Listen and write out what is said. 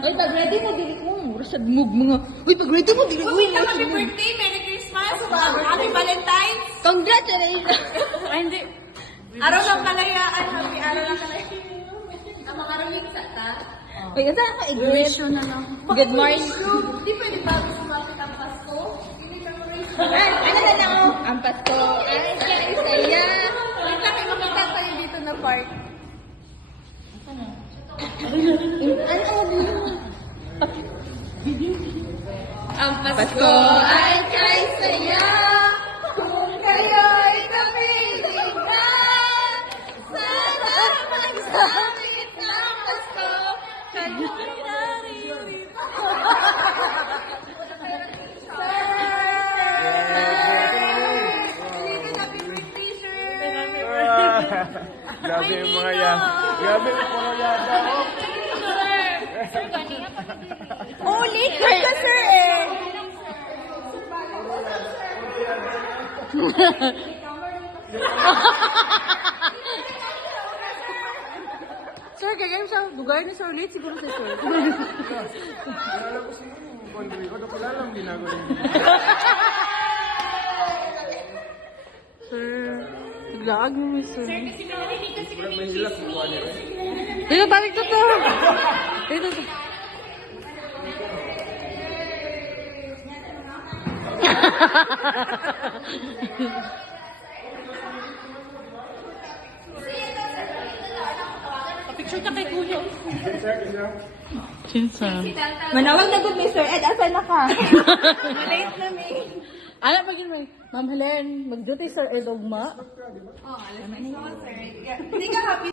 Uy, pag ready mo, dili ko. Rasad mug mga. Uy, pag ready mo, dili ko. Uy, happy birthday, Merry Christmas, Happy Valentine's. Congratulations! Ay, hindi. Araw ng kalayaan, happy araw ng kalayaan. Ang mga rawing sa ta. Uy, asa ka i-greet? na lang. Good morning. Di pwede ba sumapit ang Pasko? Hindi ka mo rin. Ay, ano na lang oh? Ang Pasko. Ay, kaya saya. Wait lang, kayo makita tayo dito na part. Ang Pasko ay kay saya kung kayo'y kapiling na. Sana magsamit ng Pasko kayo'y naririto. Happy birthday, sir! Grabe yung mga yan. Grabe yung mga yan. Oh, late ka, sir, eh. Sir, kaya sa lugar ni Sir Late, siguro si Sir. Kilala ko si Conroy. O, kilala ang ginagawa niya. Sir, naglaag mo mo, Sir. Walang mahilap kung kuha niya. Dito, balik to to. Dito to. Picture ka kay Kuya. Sinsa. Manawag na good, Mr. Ed. Asan na ka? Malate na, me. Ano pag yun, Ma'am Helen, mag-duty Sir Ed Ogma. Oh, alam mo, sir. Hindi ka happy.